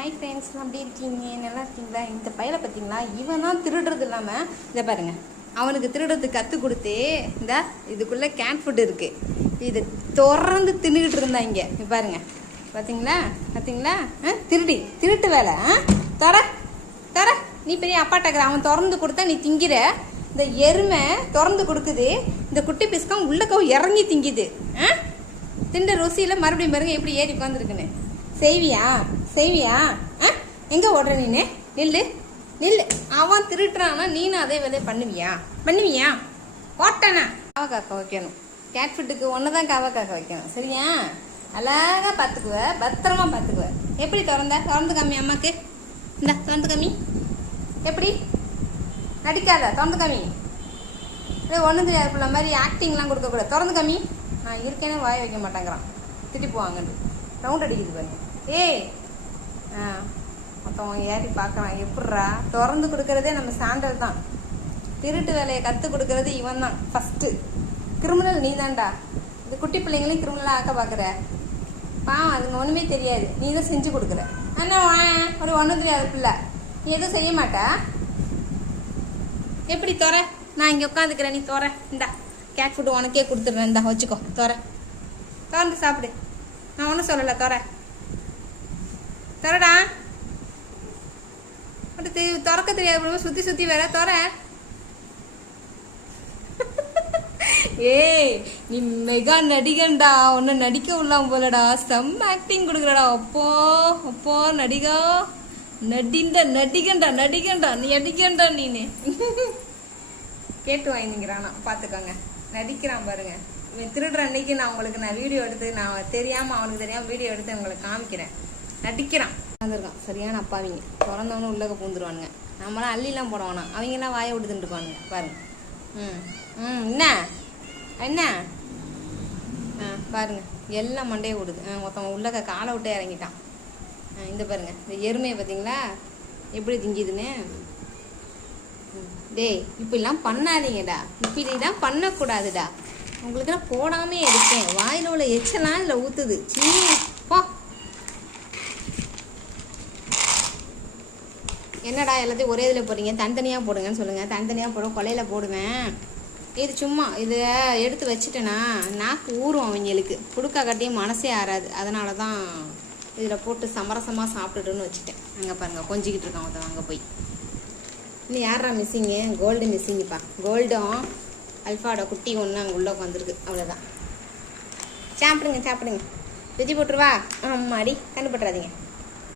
Hi friends, எப்படி இருக்கீங்க? நல்லா இருக்கீங்களா? இந்த பையனை பார்த்தீங்களா, இவன் தான் திருடுறது இல்லாமல் இதை பாருங்க, அவனுக்கு திருடுறதுக்கு கற்றுக் கொடுத்து இந்த இதுக்குள்ளே கேன் ஃபுட் இருக்குது, இதை தொடர்ந்து தின்னுக்கிட்டு இருந்தாங்க. பாருங்க, பார்த்தீங்களா பார்த்தீங்களா? திருட்டு வேலை. தர தர நீ பெரிய அப்பாட்டக்கிற, அவன் திறந்து கொடுத்தா நீ திங்கிற. இந்த எருமை திறந்து கொடுக்குது, இந்த குட்டி பிஸ்கம் உள்ளக்க இறங்கி திங்குது. திண்ட ருசியில் மறுபடியும் பாருங்க எப்படி ஏறி உட்காந்துருக்குன்னு. செய்வியா? எங்கே ஓடுற நீனு? நில்லு. அவன் திருட்டுறான்னா நீனும் அதே வேலையை பண்ணுவியா? ஓட்டானா காவ காக்க வைக்கணும். கேட் ஃபுட்டுக்கு ஒன்று தான் காவ காக்க வைக்கணும், சரியா? அழகாக பார்த்துக்குவ, பத்திரமா பார்த்துக்குவ. எப்படி திறந்து காமி அம்மாக்கு. இந்த திறந்து காமி. எப்படி நடிக்காத, திறந்து காமி. ஒன்றும் தெரியாது பிள்ளை மாதிரி ஆக்டிங்லாம் கொடுக்கக்கூடாது. திறந்து காமி. நான் இருக்கேனே வாய வைக்க மாட்டேங்கிறான், திட்டி போவாங்கன்னு ரவுண்ட் அடிக்குது பாருங்க. மொத்தம் ஏறி பார்க்குறான். எப்பட்றா திறந்து கொடுக்கறதே நம்ம சாண்டல் தான். திருட்டு வேலையை கற்றுக் கொடுக்கறது இவன் தான் ஃபஸ்ட்டு. கிரிமினல் நீ தான்டா. இந்த குட்டி பிள்ளைங்களையும் கிரிமினலாக ஆக்க பார்க்குற. பாவம், அதுங்க ஒன்றுமே தெரியாது, நீ தான் செஞ்சு கொடுக்குற. அண்ணா ஒரு ஒன்றும் தெரியாது பிள்ளை, நீ எதுவும் செய்ய மாட்டா. எப்படி நான் இங்கே உட்காந்துக்கிறேன், நீ இந்தா கேட் ஃபுட்டு உனக்கே கொடுத்துட்றேன், இந்தா வச்சுக்கோ. திறந்து சாப்பிடு. நான் ஒன்றும் சொல்லலை. திறடா. திறக்க தெரியாது, சுற்றி வேற. ஏய், நீ மெகா நடிகன்டா, உன்னை நடிக்க விடலாம் போலடா. செம்ம ஆக்டிங் கொடுக்குறடா. அப்போ நடிகன்டா நீ அடிக்கண்டா. நீனு கேட்டு வாங்கிக்கிறானா பார்த்துக்கோங்க. நடிக்கிறான் பாருங்க. இவன் திருடுற அன்னைக்கு நான் வீடியோ எடுத்து, நான் தெரியாமல் அவனுக்கு தெரியாமல் வீடியோ எடுத்து உங்களுக்கு காமிக்கிறேன். நடிக்கிறான். வந்திருக்கான் சரியான அப்பாவிங்க. திறந்தவனும் உள்ளக பூந்துருவானுங்க. நம்மளாம் அள்ளிலாம் போடுவானா, அவங்கெல்லாம் வாயை விட்டு தின்றுக்குவானுங்க பாருங்க. என்ன பாருங்க, எல்லாம் மண்டையை விடுது. ஒருத்தவன் உள்ளக காலை விட்டு இறங்கிட்டான். இந்த பாருங்க, இந்த எருமையை பார்த்தீங்களா எப்படி திங்கிதுன்னு. டேய், இப்படிலாம் பண்ணாதீங்கடா, இப்படிலாம் பண்ணக்கூடாதுடா. உங்களுக்கு நான் போடாமே இருக்கேன். வாயில் உள்ள எச்சலாம் இதில் ஊற்றுது. போ. என்னடா எல்லாத்தையும் ஒரே இதில் போடுறீங்க, தனித்தனியாக போடுங்கன்னு சொல்லுங்கள். தனித்தனியாக போட கொலையில் போடுவேன். இது சும்மா இதை எடுத்து வச்சுட்டேன்னா நாக்கு ஊறும் அவங்களுக்கு. கொடுக்கா கட்டியும் மனசே ஆறாது. அதனால தான் இதில் போட்டு சமரசமாக சாப்பிட்டுட்டுன்னு வச்சுட்டேன். அங்கே பாருங்கள், கொஞ்சிக்கிட்டு இருக்கான் ஒருத்தன். அங்கே போய் இன்னும் யாரா மிஸ்ஸிங்கு? கோல்டு மிஸ்ஸிங்குப்பா. கோல்டும் அல்ஃபாவோட குட்டி ஒன்று அங்கே உள்ள உட்காந்துருக்கு. அவ்வளோதான். சாப்பிடுங்க. வெஜ்ஜி போட்டுருவா. அம்மாடி, கண்டுபட்டுறாதீங்க.